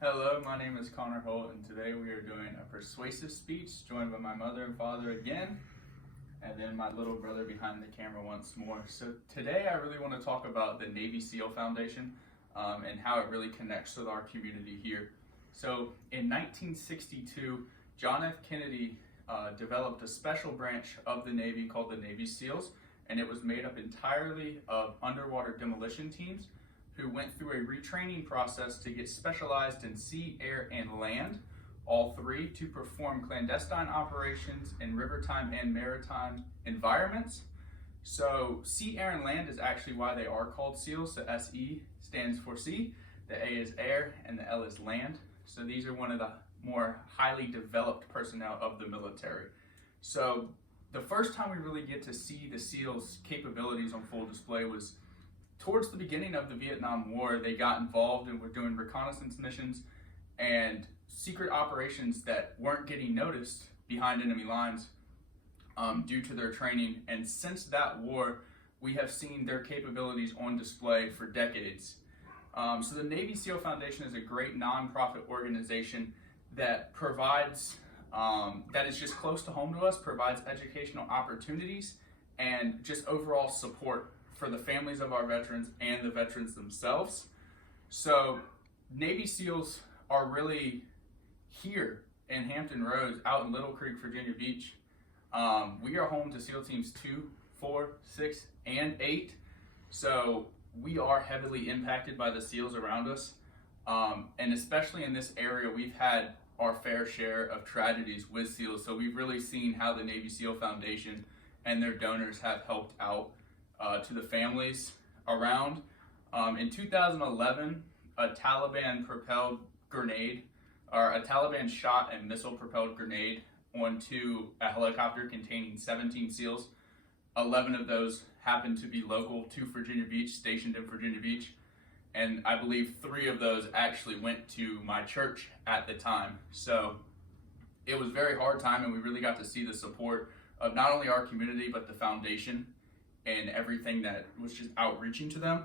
Hello, my name is Connor Holt, and today we are doing a persuasive speech, joined by my mother and father again, and then my little brother behind the camera once more. So today I really want to talk about the Navy SEAL Foundation and how it really connects with our community here. So in 1962, John F. Kennedy developed a special branch of the Navy called the Navy SEALs, and it was made up entirely of underwater demolition teams who went through a retraining process to get specialized in sea, air, and land, all three, to perform clandestine operations in rivertime and maritime environments. So sea, air, and land is actually why they are called SEALs. So SE stands for sea, the A is air, and the L is land. So these are one of the more highly developed personnel of the military. So the first time we really get to see the SEALs' capabilities on full display was towards the beginning of the Vietnam War. They got involved and were doing reconnaissance missions and secret operations that weren't getting noticed behind enemy lines due to their training. And since that war, we have seen their capabilities on display for decades. So the Navy SEAL Foundation is a great nonprofit organization that provides, that is just close to home to us, provides educational opportunities and just overall support for the families of our veterans and the veterans themselves. So Navy SEALs are really here in Hampton Roads, out in Little Creek, Virginia Beach. We are home to SEAL Teams 2, 4, 6, and 8. So we are heavily impacted by the SEALs around us. And especially in this area, we've had our fair share of tragedies with SEALs. So we've really seen how the Navy SEAL Foundation and their donors have helped out to the families around. In 2011, a Taliban shot and missile propelled grenade onto a helicopter containing 17 SEALs. 11 of those happened to be local to Virginia Beach, stationed in Virginia Beach. And I believe 3 of those actually went to my church at the time. So it was a very hard time, and we really got to see the support of not only our community, but the foundation and everything that was just outreaching to them.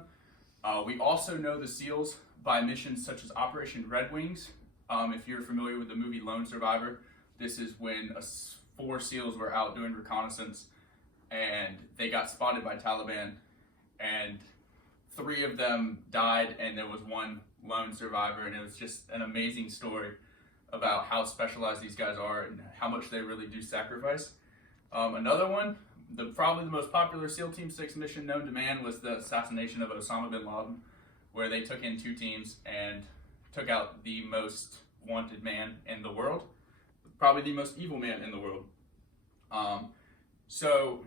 We also know the SEALs by missions such as Operation Red Wings. If you're familiar with the movie Lone Survivor, this is when 4 SEALs were out doing reconnaissance and they got spotted by Taliban, and 3 of them died and there was 1 lone survivor, and it was just an amazing story about how specialized these guys are and how much they really do sacrifice. Another one, probably the most popular SEAL Team 6 mission known to man, was the assassination of Osama bin Laden, where they took in 2 teams and took out the most wanted man in the world, probably the most evil man in the world. So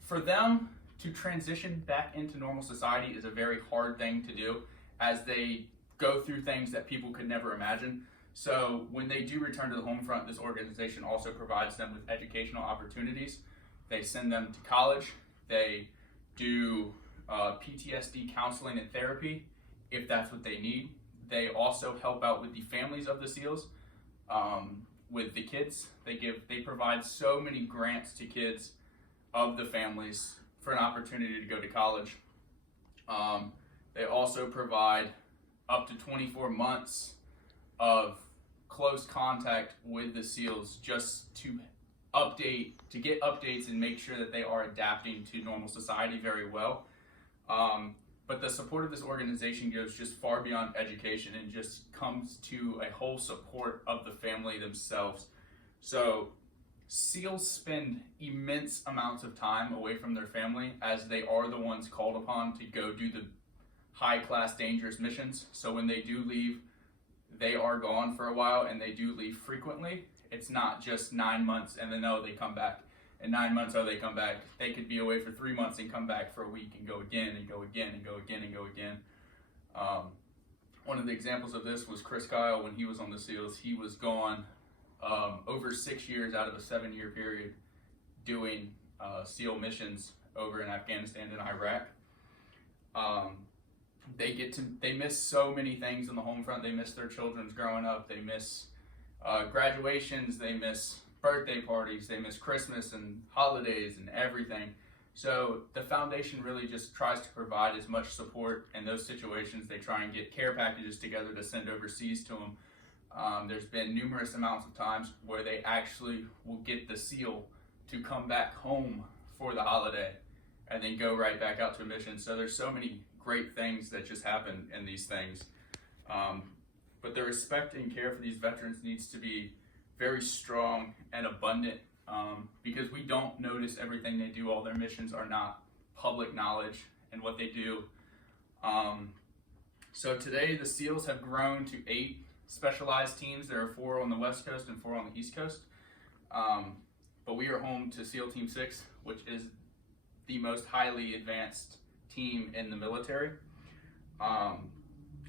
for them to transition back into normal society is a very hard thing to do, as they go through things that people could never imagine. So when they do return to the home front, this organization also provides them with educational opportunities. They send them to college. They do PTSD counseling and therapy if that's what they need. They also help out with the families of the SEALs, with the kids. They provide so many grants to kids of the families for an opportunity to go to college. They also provide up to 24 months of close contact with the SEALs just to get updates and make sure that they are adapting to normal society very well. But the support of this organization goes just far beyond education and just comes to a whole support of the family themselves. So SEALs spend immense amounts of time away from their family, as they are the ones called upon to go do the high-class, dangerous missions. So when they do leave, they are gone for a while, and they do leave frequently. It's not just 9 months and then, they come back. In 9 months, they come back. They could be away for 3 months and come back for a week and go again and go again and go again and go again. One of the examples of this was Chris Kyle when he was on the SEALs. He was gone over 6 years out of a 7-year period doing SEAL missions over in Afghanistan and Iraq. They miss so many things on the home front. They miss their children's growing up. They miss graduations. They miss birthday parties. They miss Christmas and holidays and everything. So the foundation really just tries to provide as much support in those situations. They try and get care packages together to send overseas to them. There's been numerous amounts of times where they actually will get the SEAL to come back home for the holiday and then go right back out to a mission. So there's so many great things that just happen in these things. But the respect and care for these veterans needs to be very strong and abundant, because we don't notice everything they do. All their missions are not public knowledge and what they do. So today the SEALs have grown to 8 specialized teams. There are 4 on the West Coast and 4 on the East Coast. But we are home to SEAL Team 6, which is the most highly advanced team in the military.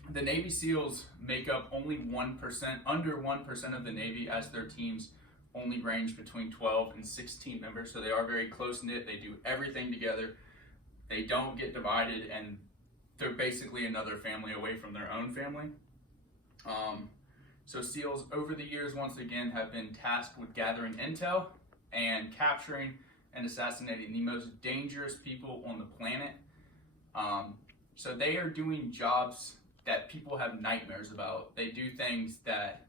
The Navy SEALs make up only 1%, under 1% of the Navy, as their teams only range between 12 and 16 members. So they are very close-knit. They do everything together. They don't get divided, and they're basically another family away from their own family. So SEALs over the years, once again, have been tasked with gathering intel and capturing and assassinating the most dangerous people on the planet. So they are doing jobs that people have nightmares about. They do things that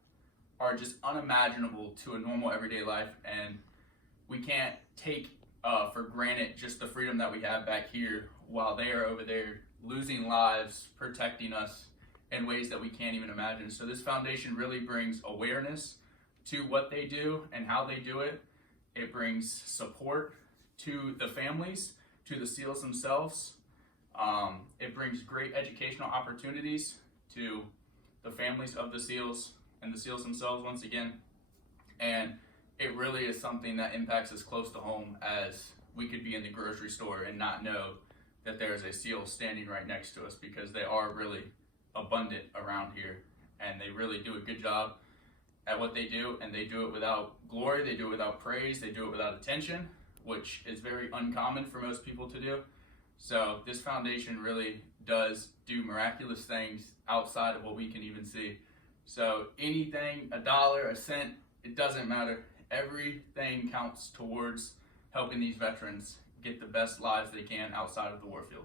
are just unimaginable to a normal everyday life, and we can't take for granted just the freedom that we have back here while they are over there losing lives, protecting us in ways that we can't even imagine. So this foundation really brings awareness to what they do and how they do it. It brings support to the families, to the SEALs themselves. It brings great educational opportunities to the families of the SEALs and the SEALs themselves once again. And it really is something that impacts us close to home, as we could be in the grocery store and not know that there is a SEAL standing right next to us, because they are really abundant around here, and they really do a good job at what they do, and they do it without glory, they do it without praise, they do it without attention, which is very uncommon for most people to do. So this foundation really does do miraculous things outside of what we can even see. So anything, $1, a cent, it doesn't matter. Everything counts towards helping these veterans get the best lives they can outside of the warfield.